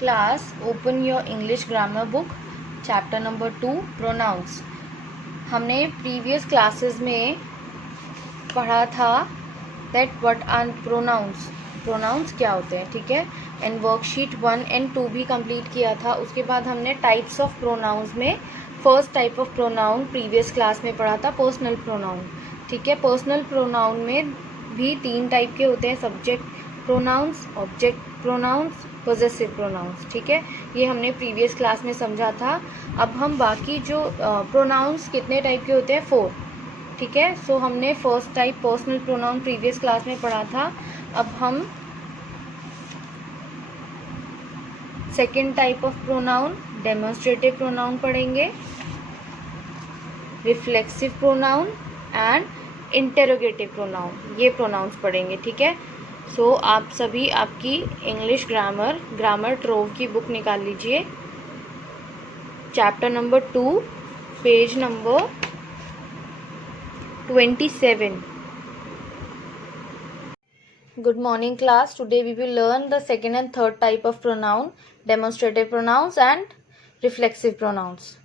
Class, open your English grammar book, chapter number 2, pronouns. हमने previous classes में पढ़ा था that what are pronouns, pronouns क्या होते हैं, ठीक है. and worksheet 1 and 2 भी complete किया था. उसके बाद हमने types of pronouns में first type of pronoun previous class में पढ़ा था, personal pronoun, ठीक है. personal pronoun में भी 3 टाइप के होते हैं, subject pronouns, object pronouns, possessive pronouns, ठीक है. ये हमने प्रीवियस क्लास में समझा था. अब हम बाकी जो प्रोनाउंस कितने टाइप के होते हैं, 4, ठीक है. सो हमने first type personal pronoun previous class में पढ़ा था. अब हम second type of pronoun demonstrative pronoun पढ़ेंगे, reflexive pronoun and interrogative pronoun, ये प्रोनाउंस पढ़ेंगे, ठीक है. सो आप सभी आपकी इंग्लिश ग्रामर ट्रोव की बुक निकाल लीजिए. Chapter number 2, page number 27. Good morning class. Today we will learn the second and third type of pronoun, demonstrative pronouns and reflexive pronouns.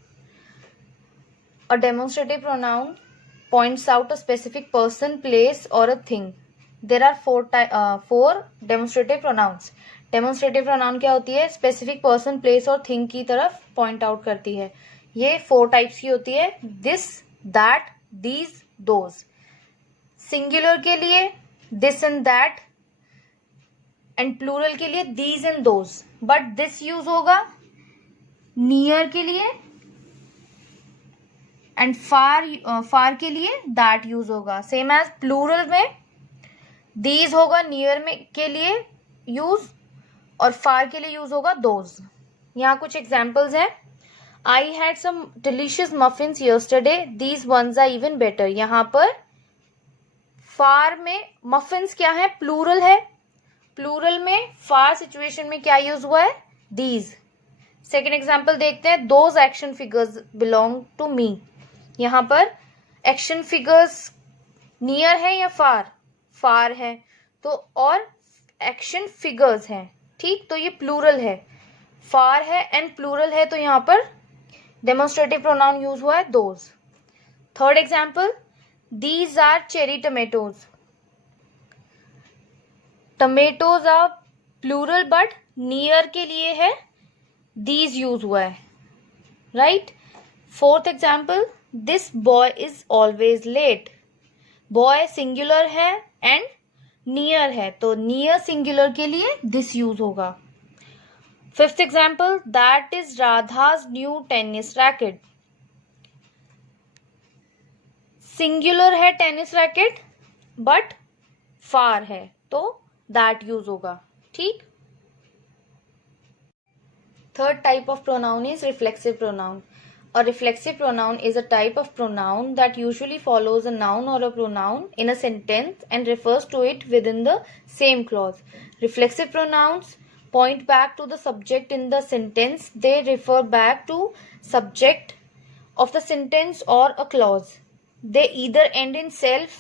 A demonstrative pronoun points out a specific person, place or a thing. There are 4 demonstrative pronouns. Demonstrative pronoun क्या होती है, specific person, place और thing की तरफ point out करती है. ये 4 types की होती है, this, that, these, those. Singular के लिए this and that and plural के लिए these and those. But this use होगा near के लिए and far के लिए that use होगा. Same as plural में these होगा नियर में के लिए यूज और फार के लिए यूज होगा दोज. यहाँ कुछ एग्जाम्पल्स हैं. I had some delicious muffins yesterday, these ones are even better. यहाँ पर फार में मफिन्स क्या है, प्लूरल है. प्लूरल में फार सिचुएशन में क्या यूज हुआ है, दीज. सेकेंड एग्जाम्पल देखते हैं. Those action figures belong to me. यहाँ पर एक्शन फिगर्स नियर है या फार है, तो और एक्शन फिगर्स हैं, ठीक. तो ये प्लूरल है, फार है एंड प्लूरल है, तो यहाँ पर डेमोन्स्ट्रेटिव प्रोनाउन यूज हुआ है those. Third example, these are cherry tomatoes. Tomatoes are plural but near के लिए है दीज यूज हुआ है, right. Fourth example, this boy is always late. Boy singular है एंड नियर है, तो नियर सिंगुलर के लिए दिस यूज होगा. Fifth example, that is Radha's new tennis racket. Singular है टेनिस रैकेट बट फार है, तो दैट यूज होगा, ठीक. Third type of pronoun is reflexive pronoun. A reflexive pronoun is a type of pronoun that usually follows a noun or a pronoun in a sentence and refers to it within the same clause. Reflexive pronouns point back to the subject in the sentence. They refer back to subject of the sentence or a clause. They either end in self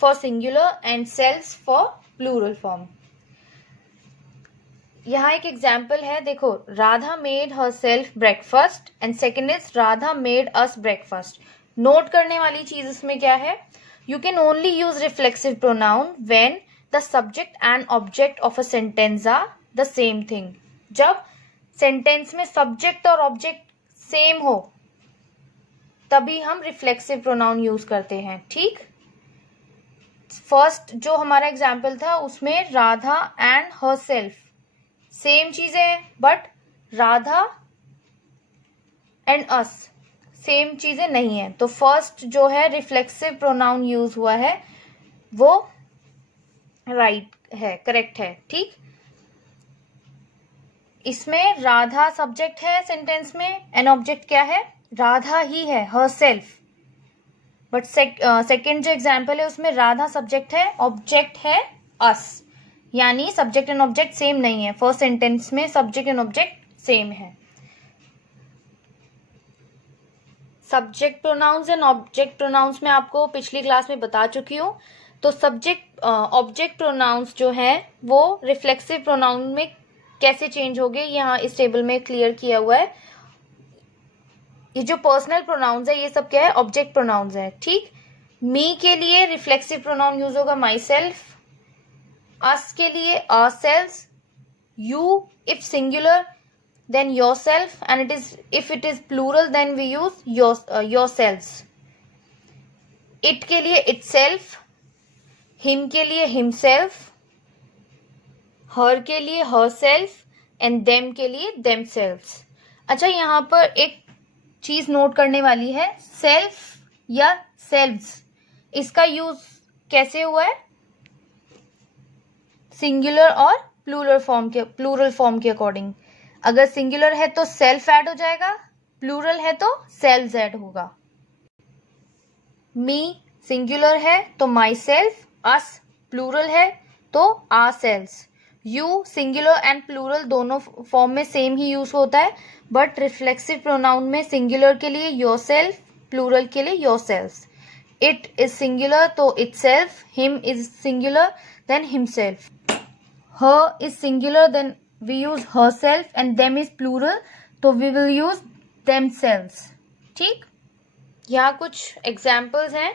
for singular and selves for plural form. यहाँ एक example है, देखो. Radha made herself breakfast and second is Radha made us breakfast. Note करने वाली चीज इसमें क्या है, you can only use reflexive pronoun when the subject and object of a sentence are the same thing. जब सेंटेंस में सब्जेक्ट और object same हो तभी हम रिफ्लेक्सिव प्रोनाउन यूज करते हैं, ठीक. फर्स्ट जो हमारा एग्जाम्पल था उसमें Radha and her self same चीजें हैं, but Radha and us same चीजें नहीं है, तो फर्स्ट जो है रिफ्लेक्सिव प्रोनाउन यूज हुआ है वो राइट है, करेक्ट है, ठीक. इसमें राधा सब्जेक्ट है सेंटेंस में एंड ऑब्जेक्ट क्या है, राधा ही है, हर सेल्फ. बट सेकेंड जो एग्जाम्पल है उसमें राधा सब्जेक्ट है, ऑब्जेक्ट है अस, यानी सब्जेक्ट एंड ऑब्जेक्ट सेम नहीं है. फर्स्ट सेंटेंस में सब्जेक्ट एंड ऑब्जेक्ट सेम है. Subject pronouns and object pronouns में आपको पिछली क्लास में बता चुकी हूँ. तो सब्जेक्ट ऑब्जेक्ट प्रोनाउंस जो है वो रिफ्लेक्सिव प्रोनाउन में कैसे चेंज हो गए यहाँ इस टेबल में क्लियर किया हुआ है। ये जो पर्सनल प्रोनाउंस है ये सब क्या है, ऑब्जेक्ट प्रोनाउंस है, ठीक। मी के लिए रिफ्लेक्सिव प्रोनाउन यूज होगा माई सेल्फ, अस के लिए ourselves, you if singular then yourself, and it is if it is plural then we use yourselves. it के लिए itself, him के लिए himself, her के लिए herself and them के लिए themselves. अच्छा, यहाँ पर एक चीज नोट करने वाली है, सेल्फ या सेल्व्स, इसका यूज कैसे हुआ है, सिंगुलर और प्लूरल फॉर्म के अकॉर्डिंग। अगर सिंगुलर है तो सेल्फ ऐड हो जाएगा, प्लूरल है तो सेल्व्स ऐड होगा। मी सिंगुलर है तो माई सेल्फ, अस प्लूरल है तो ourselves, you singular and plural दोनों फॉर्म में सेम ही यूज होता है, बट रिफ्लेक्सिव प्रोनाउन में सिंगुलर के लिए योर सेल्फ, प्लूरल के लिए yourselves. It is singular तो itself, him is singular then himself, her is singular then we use herself, and them is plural तो we will use themselves, ठीक। यहाँ कुछ examples हैं।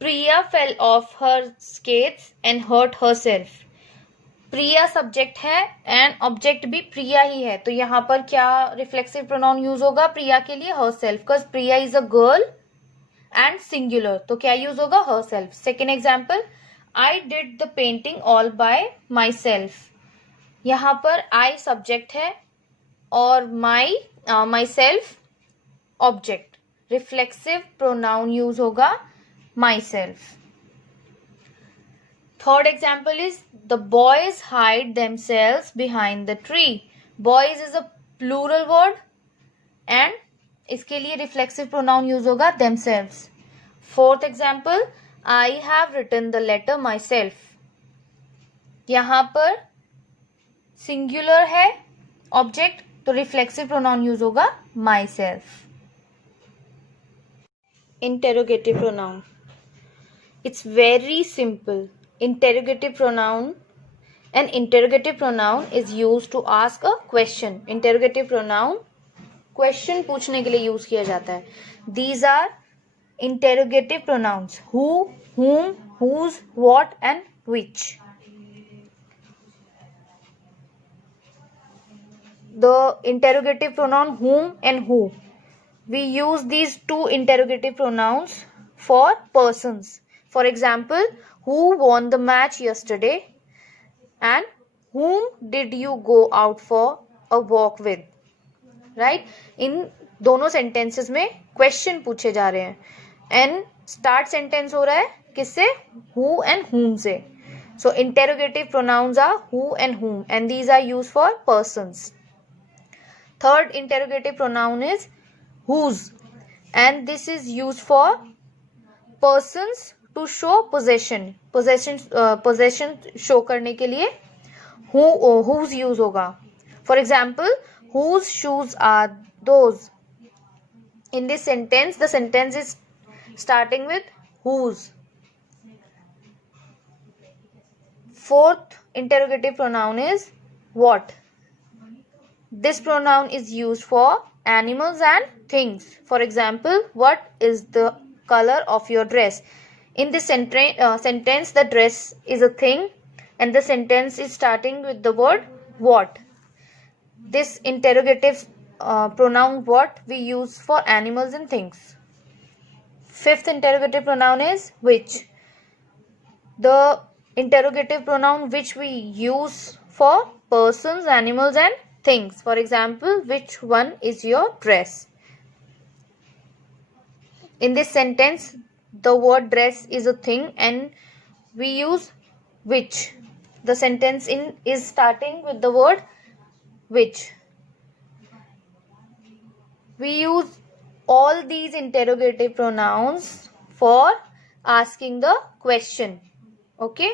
प्रिया fell off her skates and hurt herself। Priya subject है and object भी प्रिया ही है, तो यहाँ पर क्या रिफ्लेक्सिव प्रोनाउन यूज होगा प्रिया के लिए, herself, because Priya is a girl and singular, तो क्या यूज होगा herself। Second example, I did the painting all by myself। यहाँ पर I सब्जेक्ट है और myself object, reflexive pronoun use होगा myself। Third example is the boys hide themselves behind the tree। boys is a plural word and इसके लिए reflexive pronoun use होगा themselves। Fourth example, I have written the letter myself। यहाँ पर singular है object तो reflexive pronoun use होगा myself। Interrogative pronoun, it's very simple. Interrogative pronoun, an interrogative pronoun is use to ask a question. Interrogative pronoun question पूछने के लिए use किया जाता है। These are interrogative pronouns: who, whom, whose, what and which. The interrogative pronoun whom and who, we use these two interrogative pronouns for persons. For example, who won the match yesterday and whom did you go out for a walk with, right? इन दोनों sentences में question पूछे जा रहे हैं and start sentence हो रहा है किससे, हु एंड हुम से। So interrogative pronouns are who and whom and these are used for persons. Third interrogative pronoun is whose and this is used for persons to show possession. Possession show करने के लिए whose use होगा। For example, whose shoes are those. In this sentence, the sentence is starting with whose. Fourth interrogative pronoun is what. This pronoun is used for animals and things. For example, what is the color of your dress? In this sentence, the dress is a thing and the sentence is starting with the word what. This interrogative pronoun what we use for animals and things. Fifth interrogative pronoun is which. The interrogative pronoun which we use for persons, animals and things. For example, which one is your dress? In this sentence, the word dress is a thing and we use which. The sentence is starting with the word which. We use all these interrogative pronouns for asking the question. Okay.